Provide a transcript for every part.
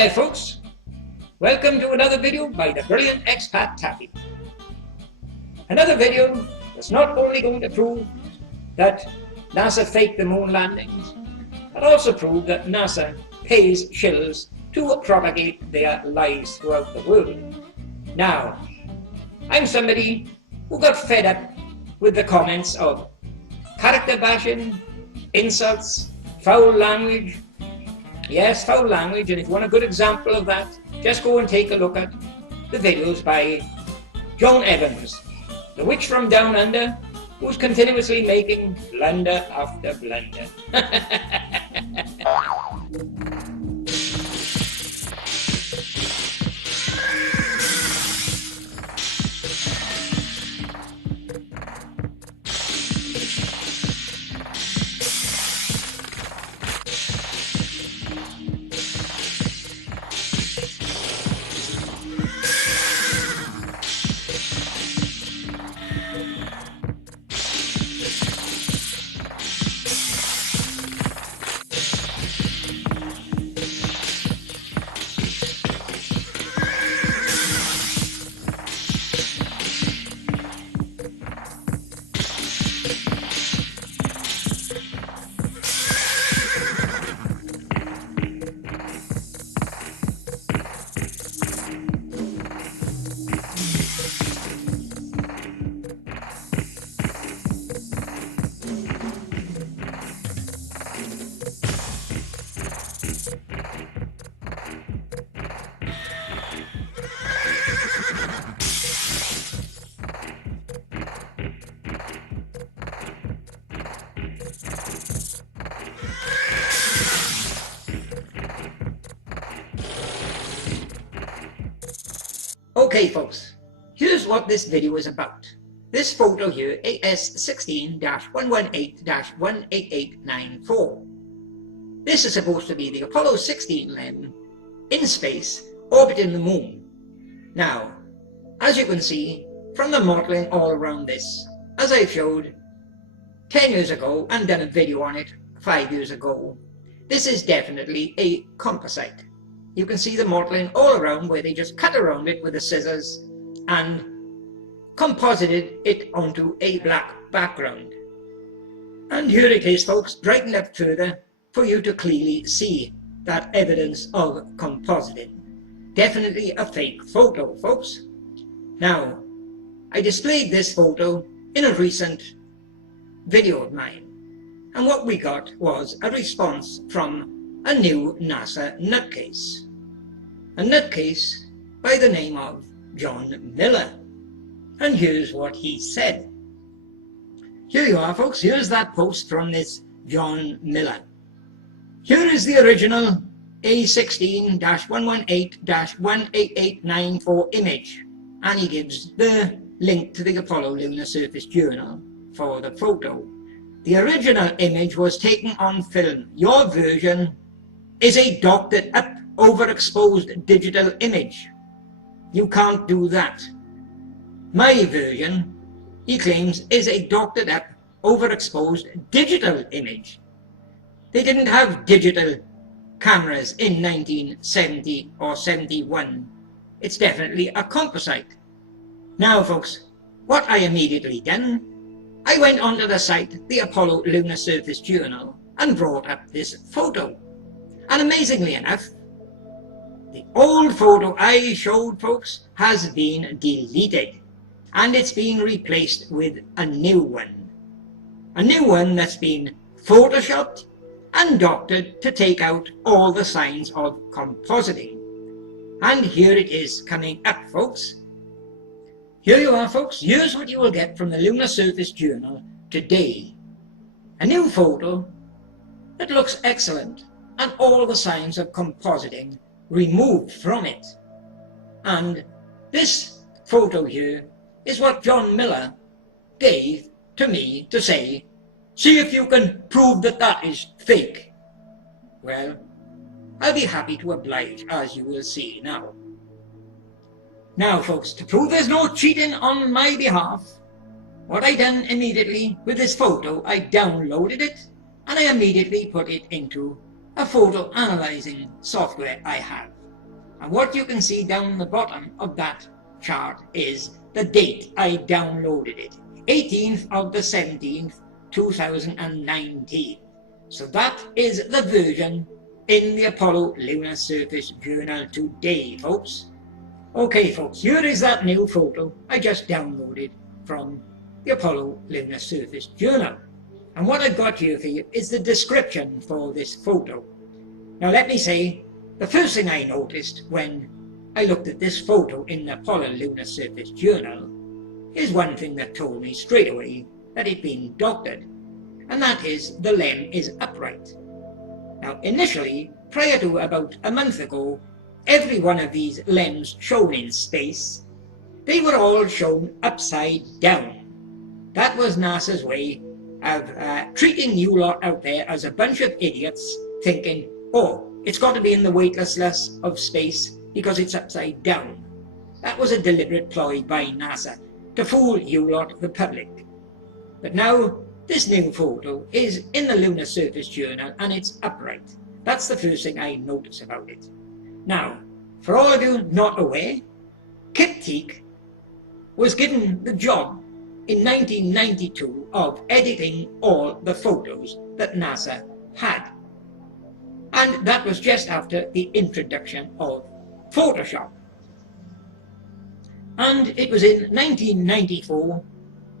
there folks, welcome to another video by the brilliant Expattaffy. Another video that's not only going to prove that NASA faked the moon landings, but also prove that NASA pays shills to propagate their lies throughout the world. Now, I'm somebody who got fed up with the comments of character bashing, insults, foul language. Yes, foul language, and if you want a good example of that, just go and take a look at the videos by Joan Evans, the witch from down under, who's continuously making blunder after blunder. Okay folks, here's what this video is about. This photo here, AS16-118-18894. This is supposed to be the Apollo 16 LEM in space, orbiting the moon. Now, as you can see from the modeling all around this, as I showed 10 years ago and done a video on it 5 years ago, this is definitely a composite. You can see the modeling all around where they just cut around it with the scissors and composited it onto a black background. And here it is folks, brightened up further for you to clearly see that evidence of compositing. Definitely a fake photo folks. Now, I displayed this photo in a recent video of mine, and what we got was a response from a new NASA nutcase. A nutcase by the name of John Miller. And here's what he said. Here you are folks, here's that post from this John Miller. Here is the original A16-118-18894 image. And he gives the link to the Apollo Lunar Surface Journal for the photo. The original image was taken on film. Your version is a doctored up, overexposed digital image. You can't do that. My version, he claims, is a doctored up, overexposed digital image. They didn't have digital cameras in 1970 or 71. It's definitely a composite. Now folks, what I immediately done, I went onto the site, the Apollo Lunar Surface Journal, and brought up this photo. And amazingly enough, the old photo I showed folks has been deleted, and it's being replaced with a new one. A new one that's been photoshopped and doctored to take out all the signs of compositing. And here it is coming up folks. Here you are folks, here's what you will get from the Lunar Surface Journal today. A new photo that looks excellent, and all the signs of compositing removed from it. And this photo here is what John Miller gave to me to say, see if you can prove that that is fake. Well, I'll be happy to oblige, as you will see now. Now folks, to prove there's no cheating on my behalf, what I done immediately with this photo, I downloaded it and I immediately put it into a photo analyzing software I have. And what you can see down the bottom of that chart is the date I downloaded it, 18th of the 17th, 2019. So that is the version in the Apollo Lunar Surface Journal today, folks. Okay, folks, here is that new photo I just downloaded from the Apollo Lunar Surface Journal. And what I've got here for you is the description for this photo. Now let me say, the first thing I noticed when I looked at this photo in the Apollo Lunar Surface Journal is one thing that told me straight away that it'd been doctored, and that is the lem is upright. Now initially, prior to about a month ago, every one of these lems shown in space, they were all shown upside down. That was NASA's way of treating you lot out there as a bunch of idiots, thinking, oh, it's got to be in the weightlessness of space because it's upside down. That was a deliberate ploy by NASA to fool you lot, the public. But now, this new photo is in the Lunar Surface Journal and it's upright. That's the first thing I notice about it. Now, for all of you not aware, Kip Teague was given the job in 1992 of editing all the photos that NASA had. And that was just after the introduction of Photoshop. And it was in 1994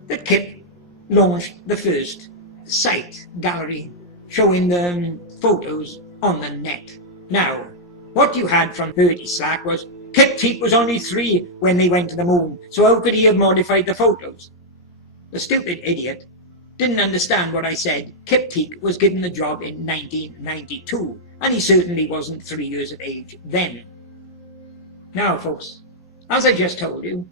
that Kip launched the first site gallery showing the photos on the net. Now, what you had from Bertie Slack was Kip Teague was only 3 when they went to the moon, so how could he have modified the photos? The stupid idiot didn't understand what I said. Kip Teague was given the job in 1992, and he certainly wasn't 3 years of age then. Now, folks, as I just told you,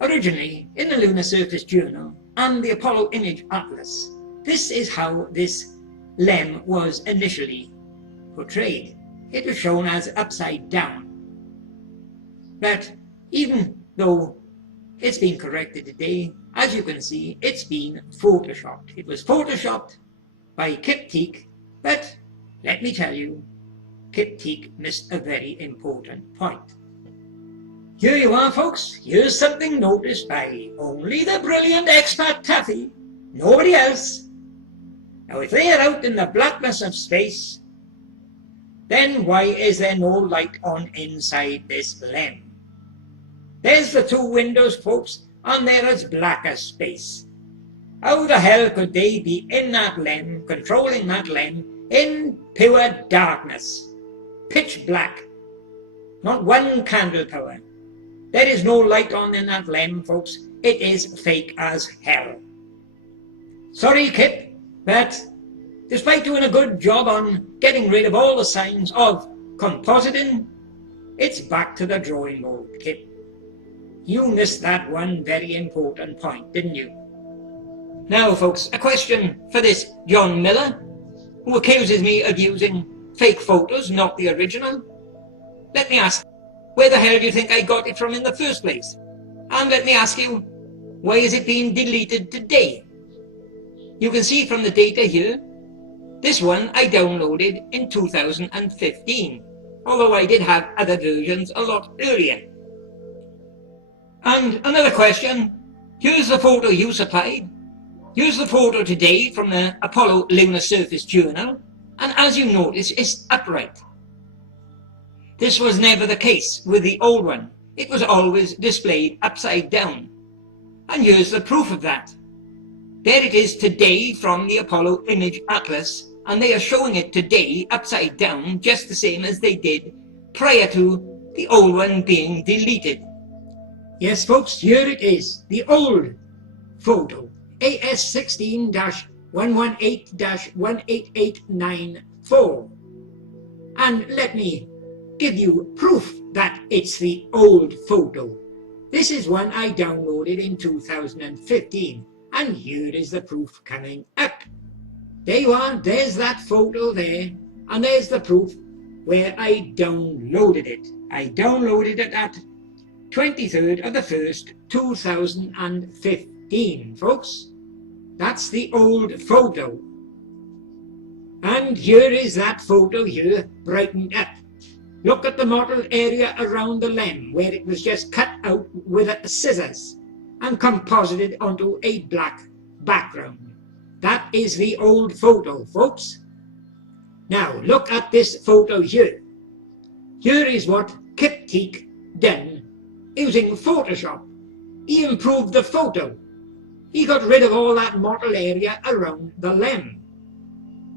originally in the Lunar Surface Journal and the Apollo Image Atlas, this is how this lem was initially portrayed. It was shown as upside down. But even though it's been corrected today, as you can see, it's been photoshopped. It was photoshopped by Kip Teague, but let me tell you, Kip Teague missed a very important point. Here you are, folks. Here's something noticed by only the brilliant Expattaffy, nobody else. Now, if they are out in the blackness of space, then why is there no light on inside this lem? There's the 2 windows, folks, and they're as black as space. How the hell could they be in that lem, controlling that lem, in pure darkness? Pitch black. Not one candle power. There is no light on in that lem, folks. It is fake as hell. Sorry, Kip, but despite doing a good job on getting rid of all the signs of compositing, it's back to the drawing board, Kip. You missed that one very important point, didn't you? Now, folks, a question for this John Miller, who accuses me of using fake photos, not the original. Let me ask, where the hell do you think I got it from in the first place? And let me ask you, why is it being deleted today? You can see from the data here, this one I downloaded in 2015, although I did have other versions a lot earlier. And another question, here's the photo you supplied. Here's the photo today from the Apollo Lunar Surface Journal, and as you notice, it's upright. This was never the case with the old one. It was always displayed upside down. And here's the proof of that. There it is today from the Apollo Image Atlas, and they are showing it today upside down, just the same as they did prior to the old one being deleted. Yes, folks, here it is, the old photo, AS16-118-18894. And let me give you proof that it's the old photo. This is one I downloaded in 2015, and here is the proof coming up. There you are, there's that photo there, and there's the proof where I downloaded it. I downloaded it at 23rd of the 1st, 2015, folks. That's the old photo. And here is that photo here, brightened up. Look at the mottled area around the lem where it was just cut out with scissors and composited onto a black background. That is the old photo, folks. Now look at this photo here. Here is what Kip Teague done using Photoshop. He improved the photo. He got rid of all that mottled area around the lem.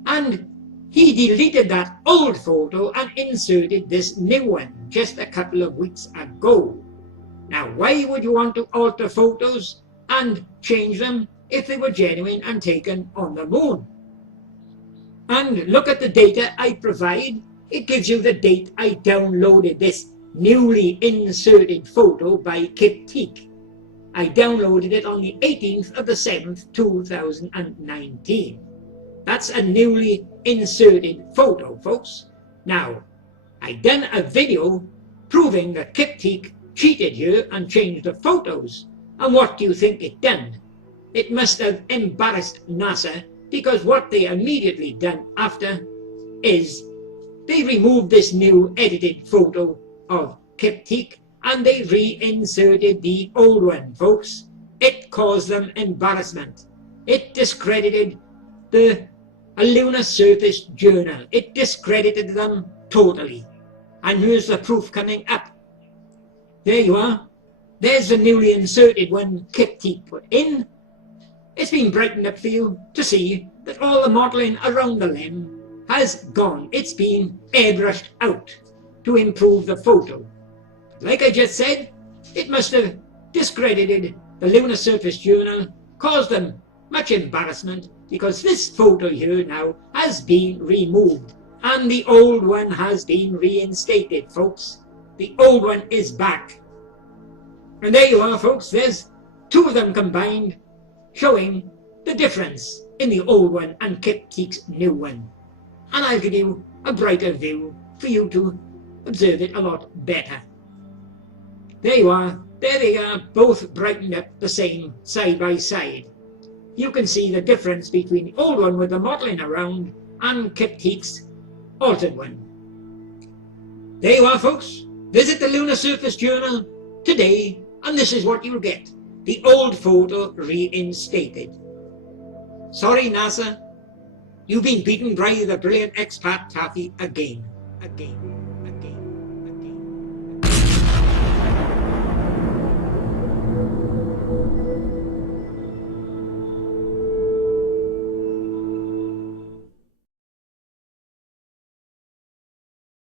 And he deleted that old photo and inserted this new one just a couple of weeks ago. Now, why would you want to alter photos and change them if they were genuine and taken on the moon? And look at the data I provide. It gives you the date I downloaded this newly inserted photo by Kip Teague. I downloaded it on the 18th of the 7th, 2019. That's a newly inserted photo, folks. Now, I done a video proving that Kip Teague cheated here and changed the photos. And what do you think it done? It must have embarrassed NASA, because what they immediately done after is they removed this new edited photo of Kip Teague and they reinserted the old one, folks. It caused them embarrassment. It discredited the Lunar Surface Journal. It discredited them totally. And here's the proof coming up. There you are. There's the newly inserted one Kip Teague put in. It's been brightened up for you to see that all the modelling around the lem has gone. It's been airbrushed out to improve the photo. Like I just said, it must have discredited the Lunar Surface Journal, caused them much embarrassment, because this photo here now has been removed and the old one has been reinstated, folks. The old one is back. And there you are, folks. There's two of them combined, showing the difference in the old one and Kip Teague's new one. And I'll give you a brighter view for you to observe it a lot better. There you are. There they are, both brightened up the same side by side. You can see the difference between the old one with the modelling around and Kip Teague's altered one. There you are, folks. Visit the Lunar Surface Journal today and this is what you'll get. The old photo reinstated. Sorry, NASA. You've been beaten by the brilliant Expattaffy again.